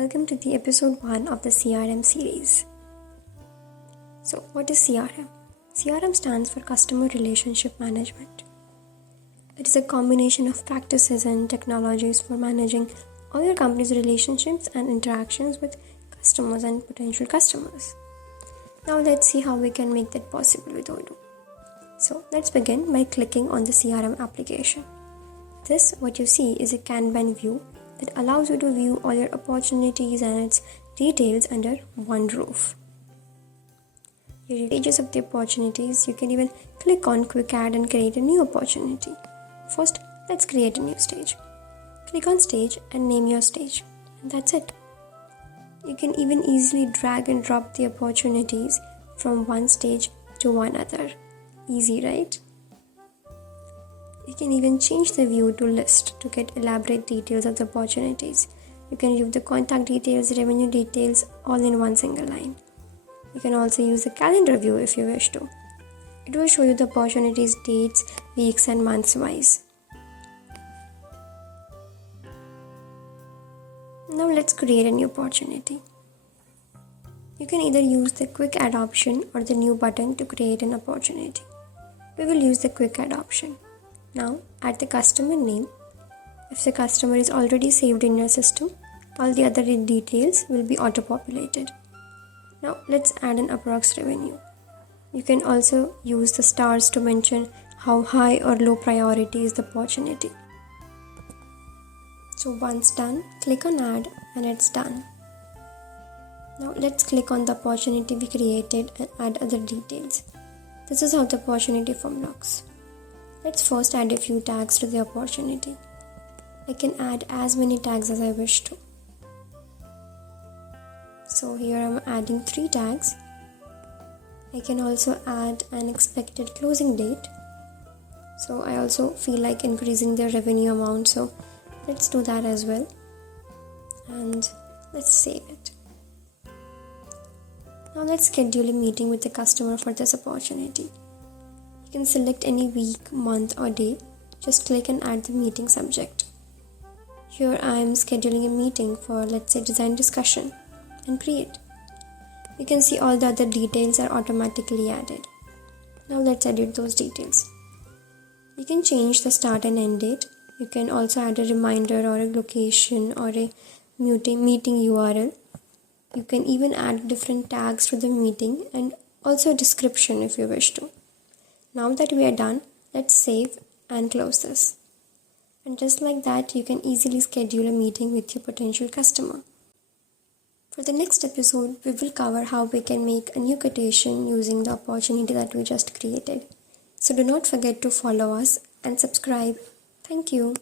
Welcome to the episode 1 of the CRM series. So, what is CRM? CRM stands for Customer Relationship Management. It is a combination of practices and technologies for managing all your company's relationships and interactions with customers and potential customers. Now, let's see how we can make that possible with Odoo. So, let's begin by clicking on the CRM application. This, what you see, is a Kanban view that allows you to view all your opportunities and its details under one roof. Here are pages of the opportunities. You can even click on Quick Add and create a new opportunity. First, let's create a new stage. Click on Stage and name your stage. And that's it. You can even easily drag and drop the opportunities from one stage to one other. Easy, right? You can even change the view to list to get elaborate details of the opportunities. You can view the contact details, revenue details, all in one single line. You can also use the calendar view if you wish to. It will show you the opportunities, dates, weeks and months wise. Now let's create a new opportunity. You can either use the quick add option or the new button to create an opportunity. We will use the quick add option. Now, add the customer name. If the customer is already saved in your system, all the other details will be auto-populated. Now, let's add an approx revenue. You can also use the stars to mention how high or low priority is the opportunity. So once done, click on add and it's done. Now, let's click on the opportunity we created and add other details. This is how the opportunity form looks. Let's first add a few tags to the opportunity. I can add as many tags as I wish to. So here I'm adding 3 tags. I can also add an expected closing date. So I also feel like increasing the revenue amount. So let's do that as well. And let's save it. Now let's schedule a meeting with the customer for this opportunity. You can select any week, month or day. Just click and add the meeting subject. Here I am scheduling a meeting for, let's say, design discussion and create. You can see all the other details are automatically added. Now let's edit those details. You can change the start and end date. You can also add a reminder or a location or a meeting URL. You can even add different tags to the meeting and also a description if you wish to. Now that we are done, let's save and close this. And just like that, you can easily schedule a meeting with your potential customer. For the next episode, we will cover how we can make a new quotation using the opportunity that we just created. So do not forget to follow us and subscribe. Thank you.